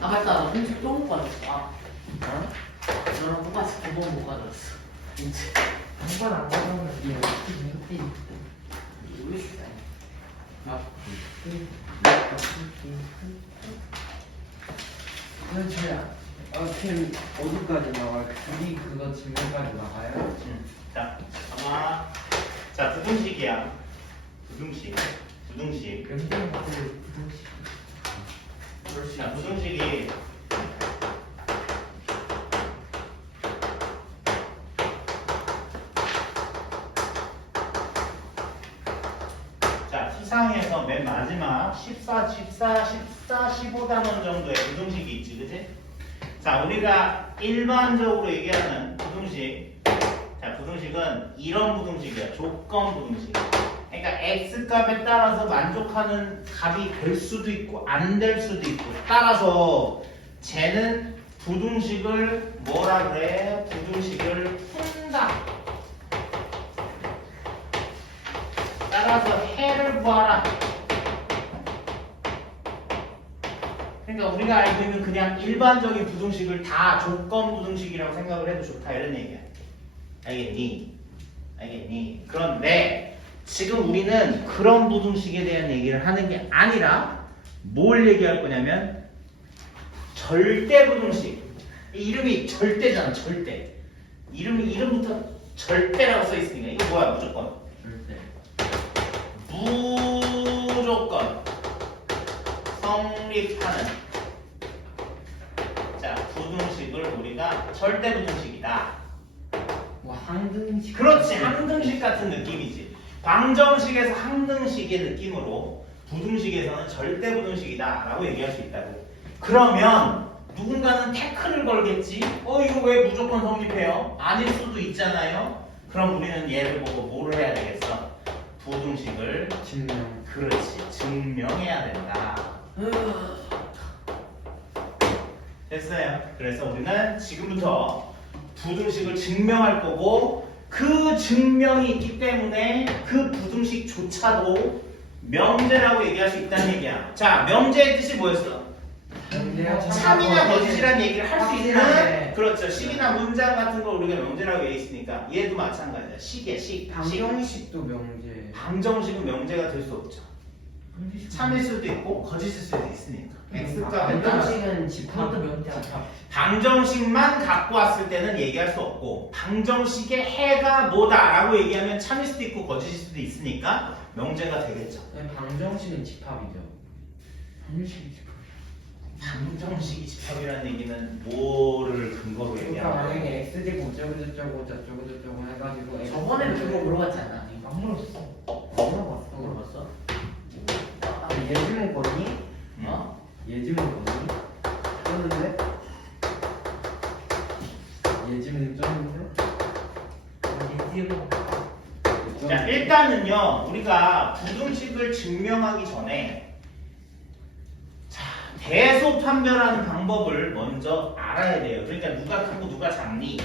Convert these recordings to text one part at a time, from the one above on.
아 맞다 나 공식 또못 받았어 아 어? 너랑 똑같이 두번못 받았어 진짜 한번 안 받으면 이게 어떻게 돼? 우리 아 현주야, 어, 캠 어디까지 나와? 둘이 그거 질문까지 나와요? 음, 자, 아마 자 부등식이야. 부등식, 부등식. 연대는 그 자, 부등식이 자, 시상에서 맨 마지막 14, 14, 14, 15단원 정도의 부등식이 있지, 그지? 자, 우리가 일반적으로 얘기하는 부등식. 자, 부등식은 이런 부등식이야. 조건 부등식. 그러니까 x 값에 따라서 만족하는 값이 될 수도 있고 안 될 수도 있고 따라서 쟤는 부등식을 뭐라 그래? 부등식을 푼다. 따라서 해를 구하라. 그러니까 우리가 알고 있는 그냥 일반적인 부등식을 다 조건 부등식이라고 생각을 해도 좋다 이런 얘기야. 알겠니? 알겠니? 그런데 지금 우리는 그런 부등식에 대한 얘기를 하는 게 아니라 뭘 얘기할 거냐면 절대 부등식. 이 이름이 절대잖아, 절대. 이름이 이름부터 절대라고 써 있으니까 이거 뭐야 무조건. 절대. 무조건 성립하는 자 부등식을 우리가 절대 부등식이다. 뭐 항등식. 그렇지 항등식 같은 느낌이지. 방정식에서 항등식의 느낌으로 부등식에서는 절대 부등식이다 라고 얘기할 수 있다고. 그러면 누군가는 태클을 걸겠지. 어 이거 왜 무조건 성립해요? 아닐 수도 있잖아요. 그럼 우리는 얘를 보고 뭐를 해야 되겠어? 부등식을 증명. 그렇지 증명해야 된다. 됐어요. 그래서 우리는 지금부터 부등식을 증명할 거고 그 증명이 있기 때문에 그 부등식조차도 명제라고 얘기할 수 있다는 얘기야. 자, 명제의 뜻이 뭐였어? 참이나 거짓이라는 얘기를 할 수 있는 확실하게. 그렇죠. 식이나 문장 같은 걸 우리가 명제라고 얘기했으니까 얘도 마찬가지야. 식이야, 식. 식. 방정식도 명제. 방정식은 명제가 될 수 없죠. 참일 수도 있고 거짓일 수도 있으니까. 따라 방정식은 집합도 명제. 방정식만 갖고 왔을 때는 얘기할 수 없고 방정식의 해가 뭐다라고 얘기하면 참일 수도 있고 거짓일 수도 있으니까 명제가 되겠죠. 네, 방정식은 집합이죠. 방정식이 집합. 방정식이 집합이라는 얘기는 뭐를 근거로 그러니까 얘기하는 거야? 만약에 x 제곱 어쩌고 저쩌고 저쩌고 저쩌고 해가지고 저번에도 그거 물었어. 안 물어봤어. 물어봤어? 예지문 거니? 어? 예지문 거니? 떴는데? 예지문 떴는데? 자 일단은요 우리가 부등식을 증명하기 전에 자 대소 판별하는 방법을 먼저 알아야 돼요. 그러니까 누가 크고 누가 작니?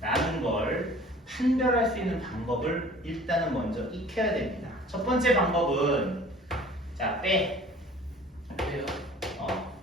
라는 걸 판별할 수 있는 방법을 일단은 먼저 익혀야 됩니다. 첫 번째 방법은 자 빼. 왜요? 어.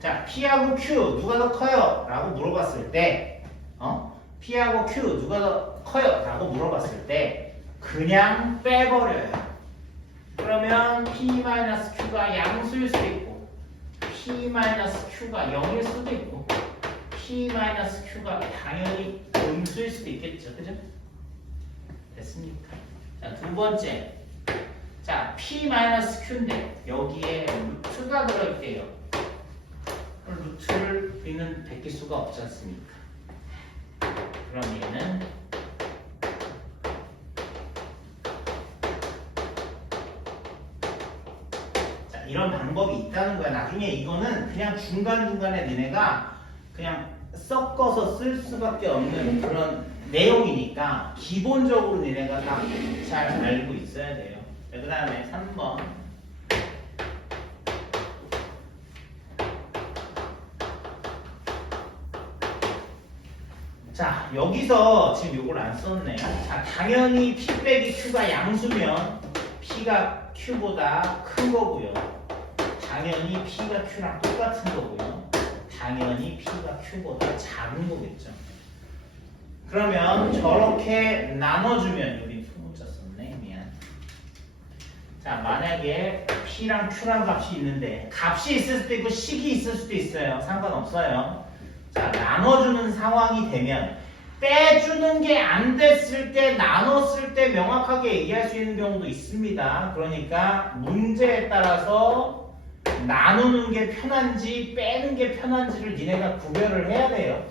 자, P하고 Q 누가 더 커요? 라고 물어봤을 때, 어? P하고 Q 누가 더 커요? 라고 물어봤을 때, 그냥 빼버려요. 그러면 P-Q가 양수일 수도 있고, P-Q가 0일 수도 있고, P-Q가 당연히 음수일 수도 있겠죠. 그죠? 됐습니까? 자, 두 번째. 자, P-Q인데 여기에 루트가 들어있대요. 그럼 루트를 우리는 베낄 수가 없지 않습니까? 그럼 얘는 자, 이런 방법이 있다는 거야. 나중에 이거는 그냥 중간중간에 니네가 그냥 섞어서 쓸 수밖에 없는 그런 내용이니까 기본적으로 니네가 다 잘 알고 있어야 돼요. 그 다음에 3번. 자, 여기서 지금 요걸 안 썼네. 자, 당연히 P 빼기 Q가 양수면 P가 Q보다 큰 거고요. 당연히 P가 Q랑 똑같은 거고요. 당연히 P가 Q보다 작은 거겠죠. 그러면 저렇게 나눠주면 여기 소문자 썼네 미안. 자 만약에 P랑 Q랑 값이 있는데 값이 있을 수도 있고 식이 있을 수도 있어요. 상관없어요. 자 나눠주는 상황이 되면 빼주는 게 안 됐을 때 나눴을 때 명확하게 얘기할 수 있는 경우도 있습니다. 그러니까 문제에 따라서 나누는 게 편한지 빼는 게 편한지를 니네가 구별을 해야 돼요.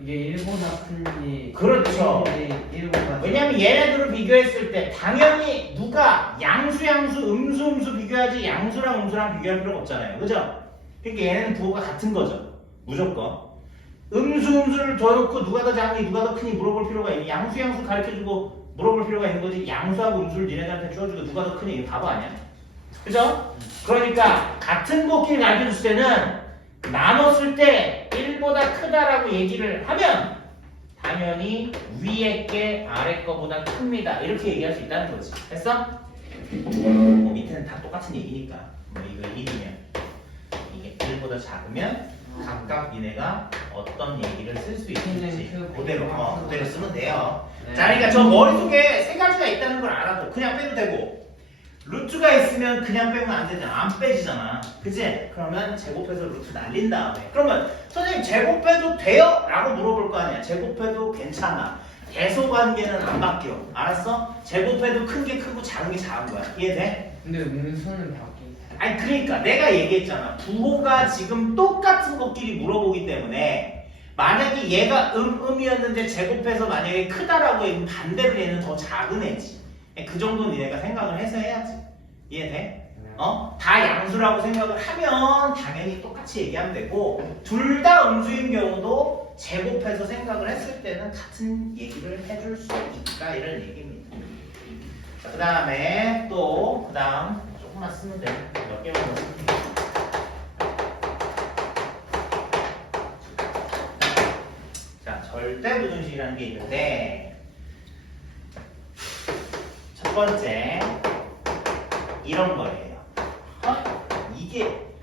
이게 1보다 큰지 그렇죠. 1보다 왜냐면 얘네들을 비교했을 때 당연히 누가 양수 양수 음수 음수 비교하지 양수랑 음수랑 비교할 필요가 없잖아요. 그죠? 그러니까 얘네는 부호가 같은 거죠. 무조건. 음수 음수를 둬놓고 누가 더 작니 누가 더 크니 물어볼 필요가 있니 양수 양수 가르쳐주고 물어볼 필요가 있는 거지 양수하고 음수를 니네들한테 줘주고 누가 더 크니 이거 바보 아니야? 그죠? 그러니까 같은 곡기를 가르쳐줄 때는 나눴을 때 1보다 크다라고 얘기를 하면 당연히 위에 게 아래 거보다 큽니다. 이렇게 얘기할 수 있다는 거지. 됐어? 뭐 밑에는 다 똑같은 얘기니까. 뭐 이거 1이면 이게 1보다 작으면 각각 니네가 어떤 얘기를 쓸 수 있는지 그 그대로 어, 그대로 쓰면 돼요. 네. 자, 그러니까 저 머릿속에 세 가지가 있다는 걸 알아도 그냥 빼도 되고 루트가 있으면 그냥 빼면 안 되잖아. 안 빼지잖아. 그지? 그러면 제곱해서 루트 날린 다음에 그러면 선생님 제곱해도 돼요? 라고 물어볼 거 아니야. 제곱해도 괜찮아. 대소 관계는 안 바뀌어. 알았어? 제곱해도 큰 게 크고 작은 게 작은 거야. 이해돼? 근데 음수는 바뀌 아니 그러니까 내가 얘기했잖아. 부호가 지금 똑같은 것끼리 물어보기 때문에 만약에 얘가 음 음이었는데 제곱해서 만약에 크다라고 했으면 반대로 얘는 더 작은 애지. 그 정도는 얘가 생각을 해서 해야지. 이해돼? 어? 다 양수라고 생각을 하면 당연히 똑같이 얘기하면 되고 둘 다 음수인 경우도 제곱해서 생각을 했을 때는 같은 얘기를 해줄 수 있다 이런 얘기입니다. 자, 그 다음에 또, 그 다음, 조금만 쓰면 돼. 몇 개만 더 쓰면 돼. 자, 절대 부등식이라는 게 있는데, 첫 번째, 이런 거예요. 어? 이게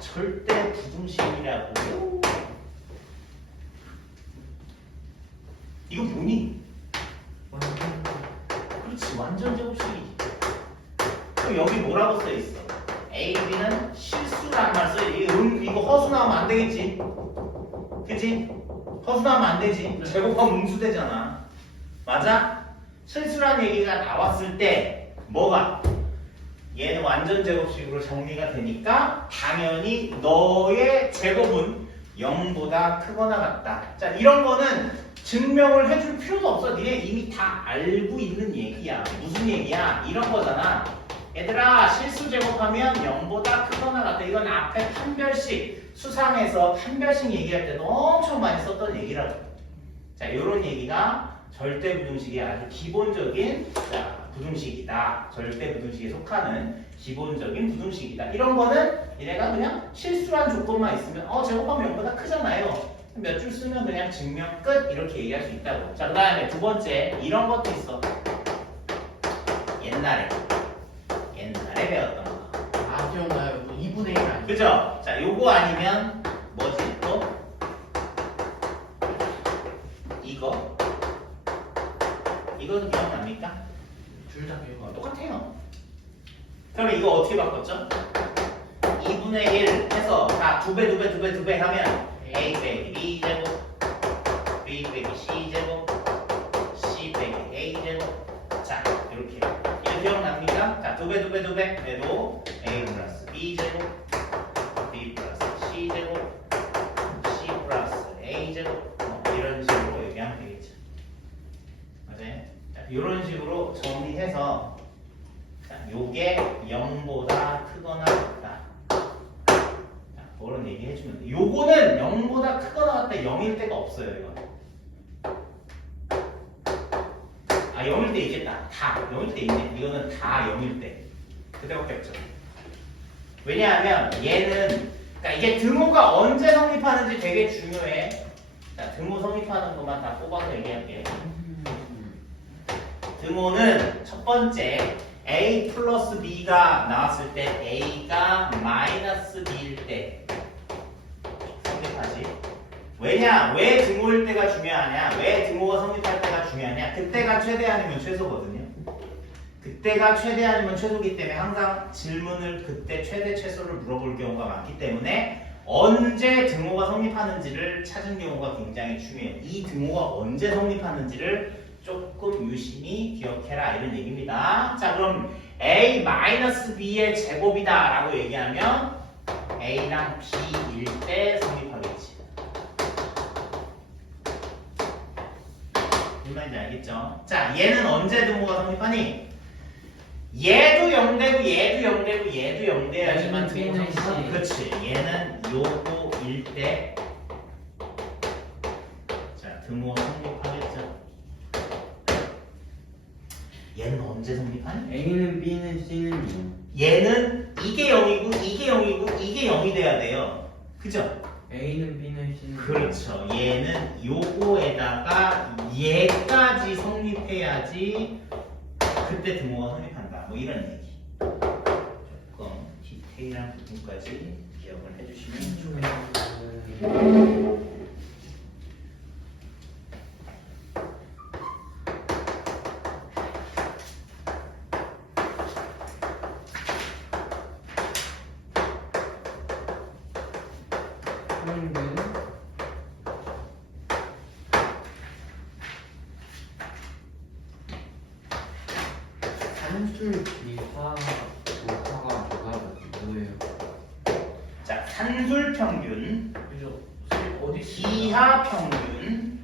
절대 부등식이라고. 이거 뭐니? 그렇지 완전 제곱식이지 그럼 여기 뭐라고 써 있어? A, B는 실수란 말 이거, 음, 이거 허수 나오면 안 되겠지 그치? 허수 나오면 안 되지 제곱하면 음수 되잖아 맞아? 실수란 얘기가 나왔을 때 뭐가? 얘는 완전 제곱식으로 정리가 되니까 당연히 너의 제곱은 0보다 크거나 같다 자 이런 거는 증명을 해줄 필요도 없어. 니네 이미 다 알고 있는 얘기야. 무슨 얘기야? 이런 거잖아. 얘들아 실수 제곱하면 0보다 크거나 같다. 이건 앞에 판별식 수상에서 판별식 얘기할 때도 엄청 많이 썼던 얘기라고. 자, 이런 얘기가 절대 부등식의 아주 기본적인 자, 부등식이다. 절대 부등식에 속하는 기본적인 부등식이다. 이런 거는 얘네가 그냥 실수란 조건만 있으면 어 제곱하면 0보다 크잖아요. 몇 줄 쓰면 그냥 증명 끝 이렇게 얘기할 수 있다고. 자, 그 다음에 두 번째 이런 것도 있어. 옛날에 옛날에 배웠던 거. 아 기억나요? 뭐 2분의 1 아니에요? 그죠? 자, 요거 아니면 뭐지 또? 이거 이거도 기억납니까? 둘다 기억 어, 똑같아요. 그러면 이거 어떻게 바꿨죠? 2분의 1 해서 자, 두 배, 두 배, 두 배, 두 배 하면 A 빼기 B 제곱 B 빼기 C 제곱 C 빼기 A 제곱 자, 이렇게 이거 기억납니까? 자, 두 배, 두 배, 두배 해도 A 플러스 B 제곱 B 플러스 C 제곱 C 플러스 A 제곱 뭐 이런 식으로 얘기하면 되겠죠. 맞아요? 자, 이런 식으로 정리해서 자, 요게 0보다 크거나 같다. 자, 그런 얘기 해주면 돼. 요거는 0보다 크거나 같다 0일 때가 없어요, 이거. 아, 0일 때 있겠다. 다 0일 때 있네. 이거는 다 0일 때. 그때밖에 없죠. 왜냐하면 얘는 그러니까 이게 등호가 언제 성립하는지 되게 중요해. 자, 등호 성립하는 것만 다 뽑아서 얘기할게. 등호는 첫 번째 a 플러스 b가 나왔을 때 a가 마이너스 b일 때 성립하지. 왜냐? 왜 등호일 때가 중요하냐? 왜 등호가 성립할 때가 중요하냐? 그때가 최대 아니면 최소거든요. 그때가 최대 아니면 최소기 때문에 항상 질문을 그때 최대 최소를 물어볼 경우가 많기 때문에 언제 등호가 성립하는지를 찾은 경우가 굉장히 중요해요. 이 등호가 언제 성립하는지를 조금 유심히 기억해라 이런 얘기입니다. 자 그럼 a-b의 제곱이다 라고 얘기하면 a랑 b일 때 성립하겠지. 무슨 말인지 알겠죠? 자 얘는 언제 등호가 성립하니? 얘도 0되고 얘도 0되고 얘도 0돼야지만 등호 성립하니. 그렇지 얘는 요거 일 때 자, 등호 성립하겠죠. 얘는 언제 성립하니? A는 B는 C는요. 얘는 이게 0이고 이게 0이고 이게 0이 돼야 돼요. 그죠? A는 B는 C는 그렇죠. 얘는 요거에다가 얘까지 성립해야지 그때 등호가 성립한다. 뭐 이런 얘기. 조금 디테일한 부분까지 기억을 해주시면 좋아요. 산술 평균, 그죠? 어디 기하 평균,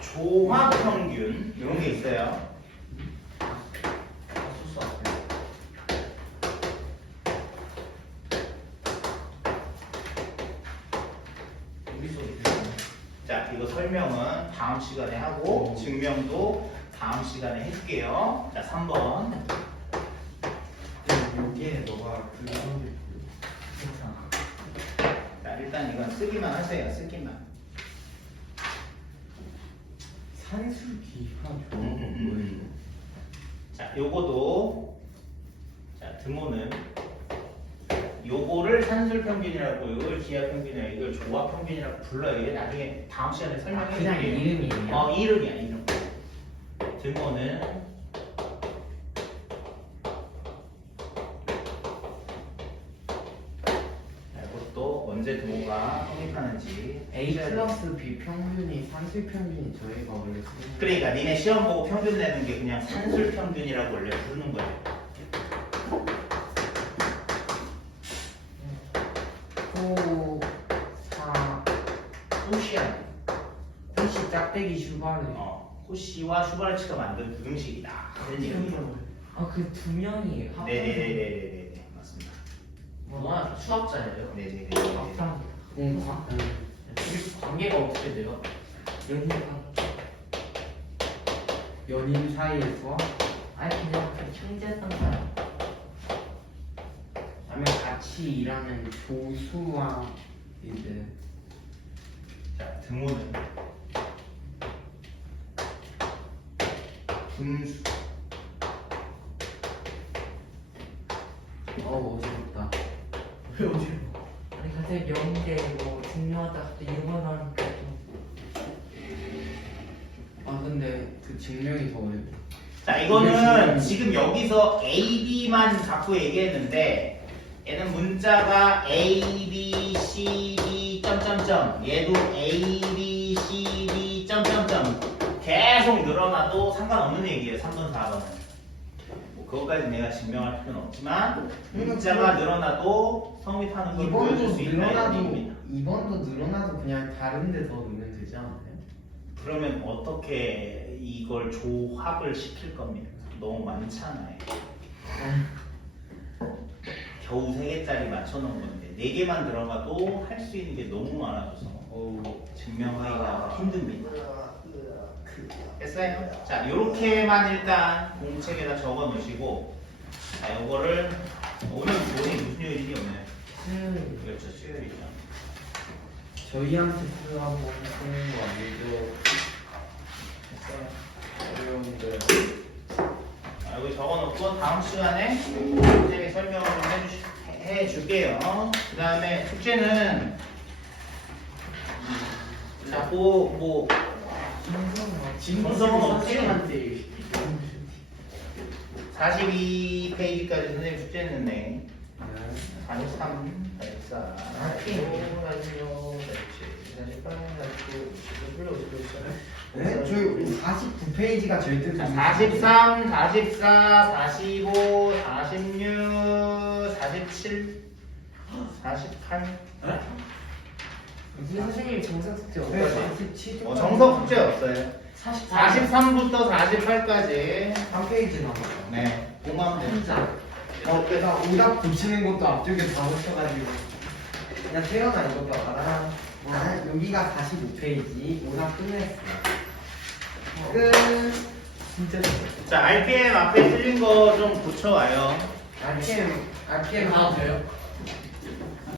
조화 평균 이런 게 있어요. 수수 앞에. 여기서 자, 이거 설명은 다음 시간에 하고 증명도 다음 시간에 해줄게요. 자, 3번. 여기에 너가 그. 자, 일단 이건 쓰기만 하세요. 쓰기만. 산술 기화 조화가 음, 뭐예요? 자, 요거도 자, 등호는 요거를 산술 평균이라고 이걸 기하 평균이라고 이걸 조화 평균이라고 불러요. 이게 나중에 다음 시간에 설명해 그냥 드릴게요. 이름이에요. 어, 이름이야, 이름. 등호는 자, 이것도 언제 등호가 성립하는지 A 플러스 B 평균이 산술 평균이 저희가 원래 쓰는 그러니까 니네 시험 보고 평균 내는 게 그냥 산술 평균이라고 원래 부르는 거예요. 코, 사, 소시아. 코시 짝대기 슈바르 어, 호시와 슈바르츠가 만든 부등식이다. 그런 얘기입니다. 아 그 두 명이 합 네네네네네네 맞습니다. 뭐 수학자예요. 네네네. 합당 공과 둘이 관계가 어떻게 돼요? 연인과 연인 사이에서 아니 그냥 그 형제 상사야. 아니면 같이 일하는 조수와 이제 자 등호는 분수. 어 어지럽다 왜 어디? 아니 갑자기 명인데 뭐 중요하다 갑자기 이런 거 나오니까 좀. 아 근데 그 증명이 더 어려워 자 이거는 지금 여기서 A, B만 갖고 얘기했는데 얘는 문자가 A, B, C, D 점점점 얘도 A, B, C, D 점점점 계속 늘어나도 상관없는 얘기예요 3번 4번은 뭐 그것까지 내가 증명할 필요는 없지만 문자가 늘어나도 성립하는 걸 보여줄 수 있다 늘어나도 얘기입니다 이번도 늘어나도 그냥 다른 데서 넣으면 되지 않아요? 그러면 어떻게 이걸 조합을 시킬 겁니까? 너무 많잖아요. 겨우 세 개짜리 맞춰놓은 건데 네 개만 들어가도 할 수 있는 게 너무 많아져서 어우, 증명하기가 힘듭니다. 됐어요? 자, 이렇게만 일단 공책에다 적어 놓으시고 자, 요거를 오늘 오늘 무슨 요일이 없나요? 수요일 그렇죠, 수요일이죠. 저희한테 수 한번 쓰는 거 아니죠? 됐어요. 어려운데 여기 적어놓고 다음 시간에 선생님이 설명을 좀 해주시, 해- 해줄게요. 그 다음에 숙제는 자꾸 뭐 정성은 없지? 선생님한테 42페이지까지 선생님 숙제 했는데 43, 44, 45, 46, 47, 48, 49, 51, 52, 네? 저희 49페이지가 저희 뜻 43, 44, 45, 46, 47, 48. 무슨 선생님이 정상 숙제 네, 없어요? 47쪽 어, 정석 숙제 없어요. 44 43부터 48까지. 3페이지 남았어 네, 공부하면 됩니다. 어, 내가 오답 고치는 것도 앞쪽에 다 붙여가지고 그냥 태어나 이것도 알아 아, 여기가 45페이지 오답 끝냈어 끝 진짜 자, RPM 앞에 틀린 거 좀 고쳐와요. RPM RPM 다 돼요?